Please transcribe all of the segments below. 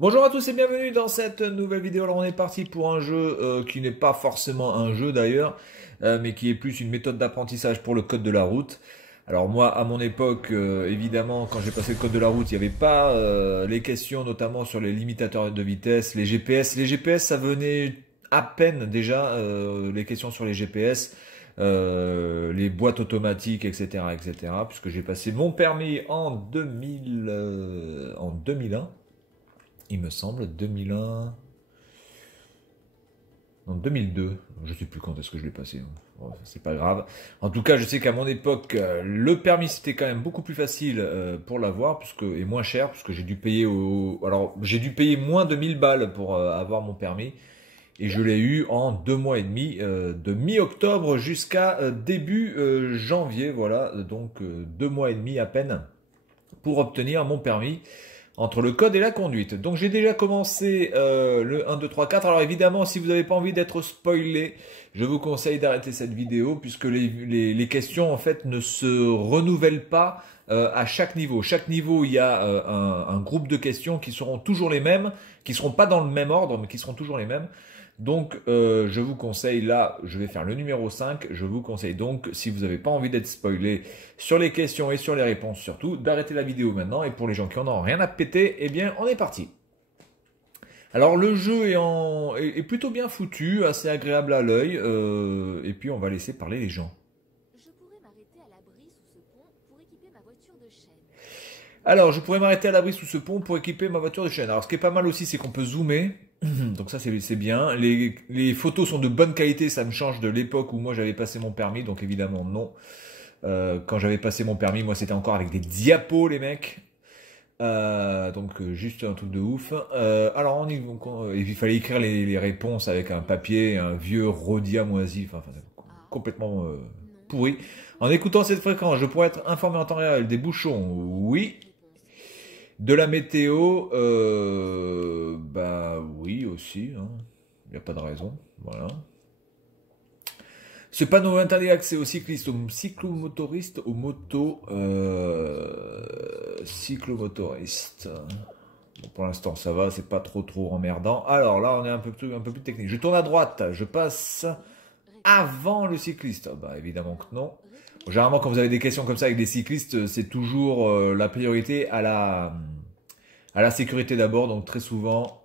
Bonjour à tous et bienvenue dans cette nouvelle vidéo. Alors on est parti pour un jeu qui n'est pas forcément un jeu d'ailleurs, mais qui est plus une méthode d'apprentissage pour le code de la route. Alors moi, à mon époque, évidemment, quand j'ai passé le code de la route, il n'y avait pas les questions notamment sur les limitateurs de vitesse, les GPS. Les GPS, ça venait à peine déjà, les questions sur les GPS, les boîtes automatiques, etc., etc., puisque j'ai passé mon permis en 2000, en 2001. Il me semble, 2001. Non, 2002. Je sais plus quand est-ce que je l'ai passé. Bon, c'est pas grave. En tout cas, je sais qu'à mon époque, le permis c'était quand même beaucoup plus facile pour l'avoir, et moins cher, puisque j'ai dû payer alors j'ai dû payer moins de 1000 balles pour avoir mon permis, et je l'ai eu en 2 mois et demi, de mi-octobre jusqu'à début janvier, voilà, donc 2 mois et demi à peine pour obtenir mon permis entre le code et la conduite. Donc j'ai déjà commencé le 1, 2, 3, 4. Alors évidemment, si vous n'avez pas envie d'être spoilé, je vous conseille d'arrêter cette vidéo puisque les questions en fait ne se renouvellent pas à chaque niveau. Chaque niveau, il y a un groupe de questions qui seront toujours les mêmes, qui seront pas dans le même ordre, mais qui seront toujours les mêmes. Donc, je vous conseille, là, je vais faire le numéro 5. Je vous conseille donc, si vous n'avez pas envie d'être spoilé sur les questions et sur les réponses surtout, d'arrêter la vidéo maintenant. Et pour les gens qui en ont rien à péter, eh bien, on est parti. Alors, le jeu est plutôt bien foutu, assez agréable à l'œil. Et puis, on va laisser parler les gens. Je pourrais m'arrêter à l'abri sous ce pont pour équiper ma voiture de chaîne. Alors, je pourrais m'arrêter à l'abri sous ce pont pour équiper ma voiture de chaîne. Alors, ce qui est pas mal aussi, c'est qu'on peut zoomer. Donc ça, c'est bien. Les photos sont de bonne qualité. Ça me change de l'époque où moi, j'avais passé mon permis. Donc, évidemment, non. Quand j'avais passé mon permis, moi, c'était encore avec des diapos, les mecs. Juste un truc de ouf. Alors, il fallait écrire les réponses avec un papier, un vieux Rhodia moisi. Enfin, Ah, complètement non. pourri. En écoutant cette fréquence, je pourrais être informé en temps réel des bouchons. Oui. Réponse C. De la météo, bah oui aussi, hein. Il n'y a pas de raison. Voilà. Ce panneau interdit l'accès aux cyclistes, aux cyclomotoristes, aux motos, cyclomotoristes. Bon, pour l'instant, ça va, c'est pas trop emmerdant. Alors là, on est un peu plus technique. Je tourne à droite, je passe Réponse avant le cycliste. Ah bah évidemment que non. Réponse Généralement, quand B. vous avez des questions comme ça avec des cyclistes, c'est toujours la priorité à la sécurité d'abord. Donc très souvent,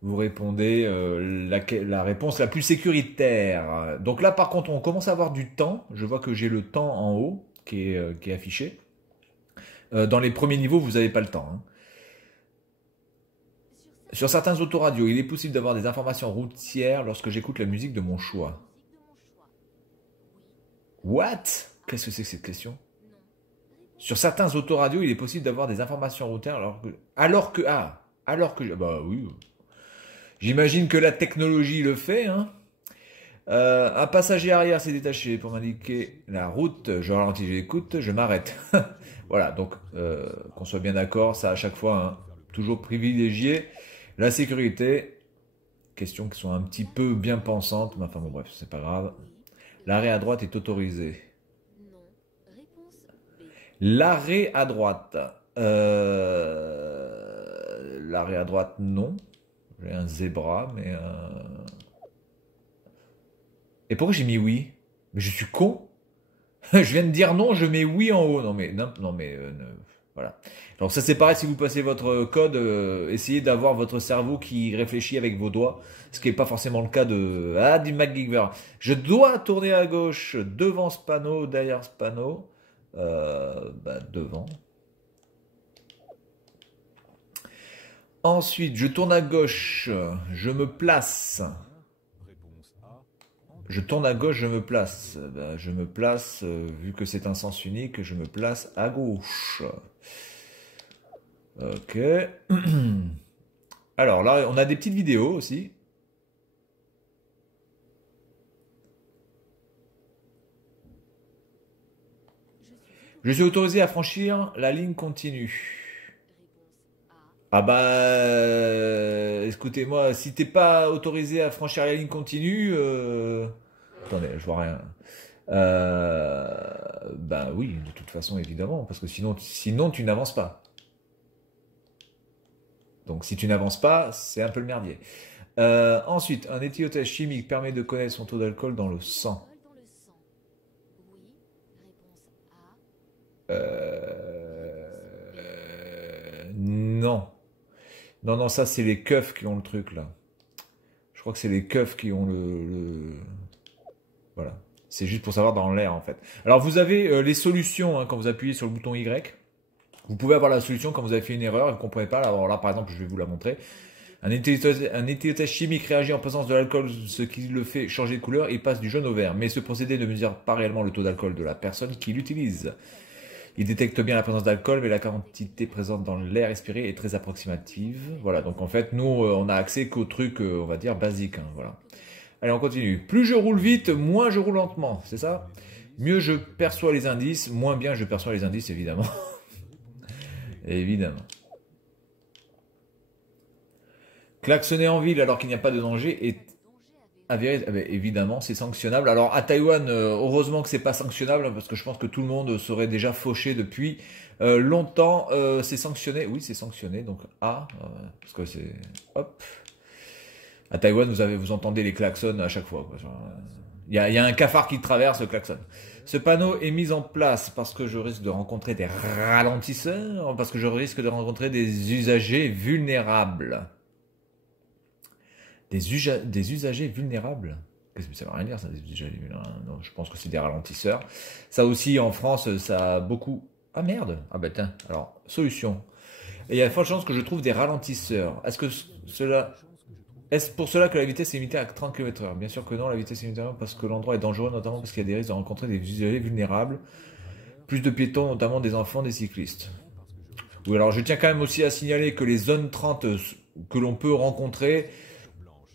vous répondez la réponse la plus sécuritaire. Donc là, par contre, on commence à avoir du temps. Je vois que j'ai le temps en haut qui est affiché. Dans les premiers niveaux, vous n'avez pas le temps, hein. Sur certains autoradios, il est possible d'avoir des informations routières lorsque j'écoute la musique de mon choix. La musique de mon choix. Oui. What? Ah, Qu'est-ce que c'est que cette question? non. Sur Réponse certains C. autoradios, il est possible d'avoir des informations routières bah oui. J'imagine que la technologie le fait, hein. Un passager arrière s'est détaché pour m'indiquer la route. Je ralentis, j'écoute, je m'arrête. Voilà, donc qu'on soit bien d'accord, ça à chaque fois, hein, toujours privilégier la sécurité. Questions qui sont un petit peu bien pensantes, mais enfin bon bref, c'est pas grave. Oui. L'arrêt à droite est autorisé. Non. Réponse B. L'arrêt à droite. L'arrêt à droite, non. J'ai un zébra, mais... Et pourquoi j'ai mis oui? Mais je suis con. Je viens de dire non, je mets oui en haut. Non mais... Non, non mais... voilà. Donc ça c'est pareil, si vous passez votre code, essayez d'avoir votre cerveau qui réfléchit avec vos doigts. Ce qui n'est pas forcément le cas de... Ah, du MacGyver. Je dois tourner à gauche devant ce panneau, derrière ce panneau. Bah, devant. Ensuite, je tourne à gauche, je me place. Je tourne à gauche, je me place. Ben, je me place, vu que c'est un sens unique, je me place à gauche. Ok. Alors là, on a des petites vidéos aussi. Je suis autorisé à franchir la ligne continue. Réponse A. Ah bah, écoutez-moi, si t'es pas autorisé à franchir la ligne continue, attendez, je vois rien. Ben oui, de toute façon, évidemment, parce que sinon tu n'avances pas. Donc si tu n'avances pas, c'est un peu le merdier. Ensuite, un éthylotest chimique permet de connaître son taux d'alcool dans le sang. Alcool dans le sang. Oui. Réponse A. Non. Non, non, ça c'est les keufs qui ont le truc là. Je crois que c'est les keufs qui ont Voilà. C'est juste pour savoir dans l'air en fait. Alors vous avez les solutions hein, quand vous appuyez sur le bouton Y. Vous pouvez avoir la solution quand vous avez fait une erreur et vous ne comprenez pas. Alors là par exemple je vais vous la montrer. Un éthylotest chimique réagit en présence de l'alcool, ce qui le fait changer de couleur. Il passe du jaune au vert. Mais ce procédé ne mesure pas réellement le taux d'alcool de la personne qui l'utilise. Il détecte bien la présence d'alcool, mais la quantité présente dans l'air respiré est très approximative. Voilà, donc en fait, nous, on a accès qu'aux trucs, on va dire, basiques. Hein, voilà. Allez, on continue. Plus je roule vite, moins je roule lentement, c'est ça? Mieux je perçois les indices, moins bien je perçois les indices, évidemment. Évidemment. Klaxonner en ville alors qu'il n'y a pas de danger est avéré. Eh bien, évidemment, c'est sanctionnable. Alors à Taïwan, heureusement que c'est pas sanctionnable parce que je pense que tout le monde serait déjà fauché depuis longtemps. C'est sanctionné. Oui, c'est sanctionné. Donc parce que c'est hop. À Taïwan, vous entendez les klaxons à chaque fois. Il y a un cafard qui traverse le klaxon. Ce panneau est mis en place parce que je risque de rencontrer des ralentisseurs, parce que je risque de rencontrer des usagers vulnérables. Des usagers vulnérables? Qu'est-ce que ça veut rien dire ça, des usagers vulnérables? Non, je pense que c'est des ralentisseurs. Ça aussi, en France, ça a beaucoup... Ah merde! Ah bah tiens, alors, solution. Et il y a de fortes chances que je trouve des ralentisseurs. Est-ce pour cela que la vitesse est limitée à 30 km/h? Bien sûr que non, la vitesse est limitée parce que l'endroit est dangereux, notamment parce qu'il y a des risques de rencontrer des usagers vulnérables. Plus de piétons, notamment des enfants, des cyclistes. Oui, alors je tiens quand même aussi à signaler que les zones 30 que l'on peut rencontrer,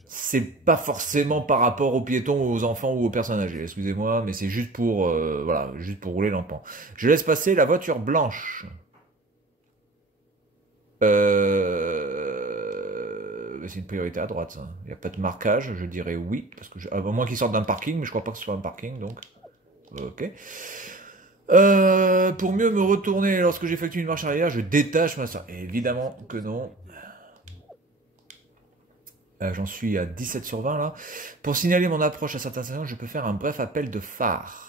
c'est pas forcément par rapport aux piétons, aux enfants ou aux personnes âgées. Excusez-moi, mais c'est juste pour, voilà, juste pour rouler lentement. Je laisse passer la voiture blanche. C'est une priorité à droite, ça. Il n'y a pas de marquage, je dirais oui, parce que à moins qu'ils sortent d'un parking, mais je crois pas que ce soit un parking, donc. Ok. Pour mieux me retourner lorsque j'effectue une marche arrière, je détache ma soeur. Évidemment que non. J'en suis à 17 sur 20 là. Pour signaler mon approche à certaines stations, je peux faire un bref appel de phare.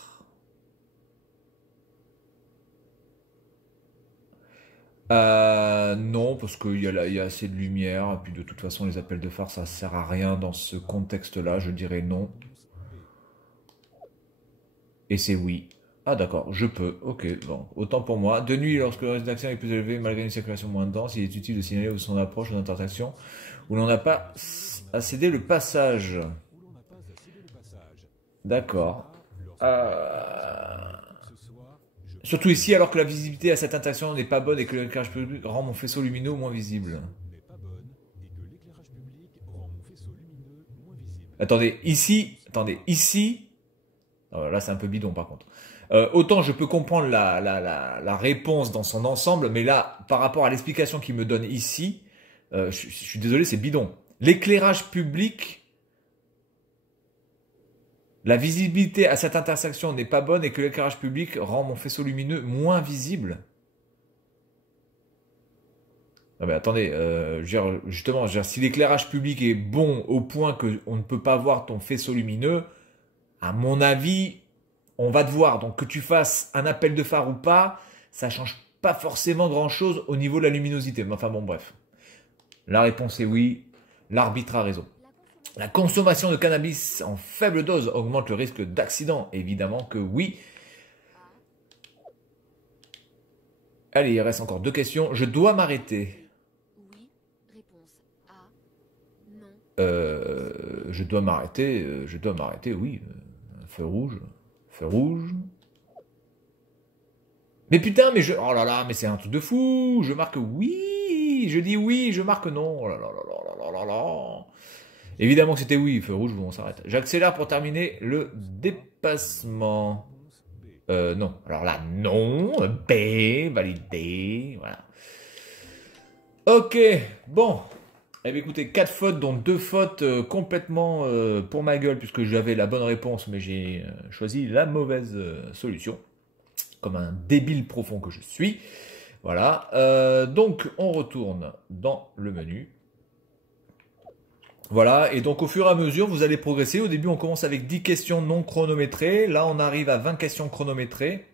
Non, parce qu'il y a assez de lumière, et puis de toute façon les appels de phare ça sert à rien dans ce contexte-là, je dirais non. Et c'est oui. Ah d'accord, je peux, ok, bon, autant pour moi. De nuit, lorsque le risque d'action est plus élevé, malgré une circulation moins dense, il est utile de signaler où son approche ou d'intersection, où l'on n'a pas à céder le passage. D'accord. Surtout ici, alors que la visibilité à cette intersection n'est pas bonne et que l'éclairage public rend mon faisceau lumineux moins visible. Attendez, ici. Alors là, c'est un peu bidon par contre. Autant je peux comprendre la réponse dans son ensemble, mais là, par rapport à l'explication qu'il me donne ici, je suis désolé, c'est bidon. L'éclairage public, la visibilité à cette intersection n'est pas bonne et que l'éclairage public rend mon faisceau lumineux moins visible. Non mais attendez, justement, si l'éclairage public est bon au point qu'on ne peut pas voir ton faisceau lumineux, à mon avis, on va te voir. Donc que tu fasses un appel de phare ou pas, ça change pas forcément grand-chose au niveau de la luminosité. Mais enfin bon, bref. La réponse est oui. L'arbitre a raison. La consommation de cannabis en faible dose augmente le risque d'accident. Évidemment que oui. Allez, il reste encore 2 questions. Je dois m'arrêter. Oui. Réponse A. Non. Je dois m'arrêter, oui. Feu rouge. Feu rouge. Mais putain, oh là là, mais c'est un truc de fou. Je marque oui. Je dis oui, je marque non. Oh là là là là là là là. Évidemment que c'était oui, feu rouge, on s'arrête. J'accélère pour terminer le dépassement. Non. Alors là, non. B, validé. Voilà. Ok, bon. Eh bien, écoutez, 4 fautes, dont 2 fautes complètement pour ma gueule, puisque j'avais la bonne réponse, mais j'ai choisi la mauvaise solution, comme un débile profond que je suis. Voilà, donc on retourne dans le menu. Voilà, et donc au fur et à mesure, vous allez progresser. Au début, on commence avec 10 questions non chronométrées. Là, on arrive à 20 questions chronométrées.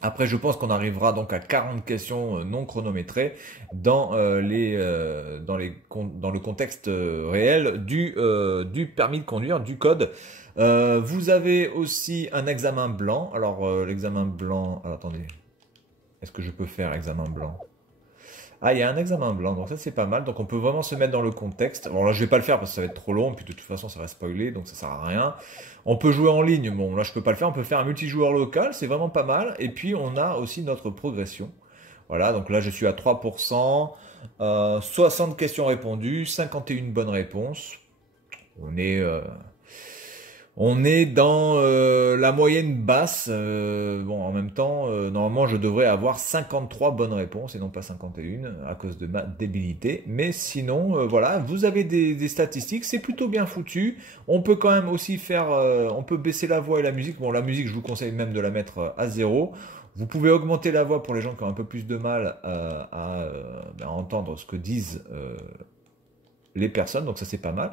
Après, je pense qu'on arrivera donc à 40 questions non chronométrées dans, dans le contexte réel du permis de conduire, du code. Vous avez aussi un examen blanc. Alors, l'examen blanc... Alors, attendez. Est-ce que je peux faire examen blanc? Ah, il y a un examen blanc, donc ça c'est pas mal. Donc on peut vraiment se mettre dans le contexte. Bon là je vais pas le faire parce que ça va être trop long, puis de toute façon ça va spoiler, donc ça sert à rien. On peut jouer en ligne, bon là je peux pas le faire, on peut faire un multijoueur local, c'est vraiment pas mal. Et puis on a aussi notre progression. Voilà, donc là je suis à 3%, 60 questions répondues, 51 bonnes réponses. On est... On est dans la moyenne basse. Bon, en même temps, normalement, je devrais avoir 53 bonnes réponses et non pas 51 à cause de ma débilité. Mais sinon, voilà, vous avez des statistiques, c'est plutôt bien foutu. On peut quand même aussi faire, on peut baisser la voix et la musique. Bon, la musique, je vous conseille même de la mettre à 0. Vous pouvez augmenter la voix pour les gens qui ont un peu plus de mal à entendre ce que disent les personnes, donc ça c'est pas mal.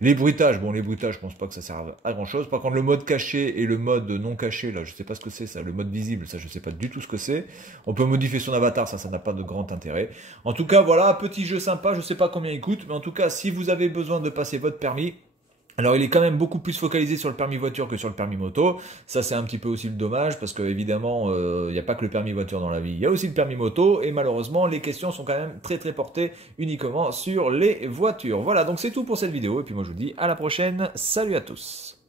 Les bruitages, bon les bruitages je pense pas que ça serve à grand chose. Par contre le mode caché et le mode non caché, là je sais pas ce que c'est ça, le mode visible, ça je sais pas du tout ce que c'est. On peut modifier son avatar, ça n'a pas de grand intérêt. En tout cas voilà, petit jeu sympa, je sais pas combien il coûte, mais en tout cas si vous avez besoin de passer votre permis, alors il est quand même beaucoup plus focalisé sur le permis voiture que sur le permis moto. Ça c'est un petit peu aussi le dommage parce que évidemment il n'y a pas que le permis voiture dans la vie, il y a aussi le permis moto et malheureusement les questions sont quand même très portées uniquement sur les voitures. Voilà donc c'est tout pour cette vidéo et puis moi je vous dis à la prochaine, salut à tous.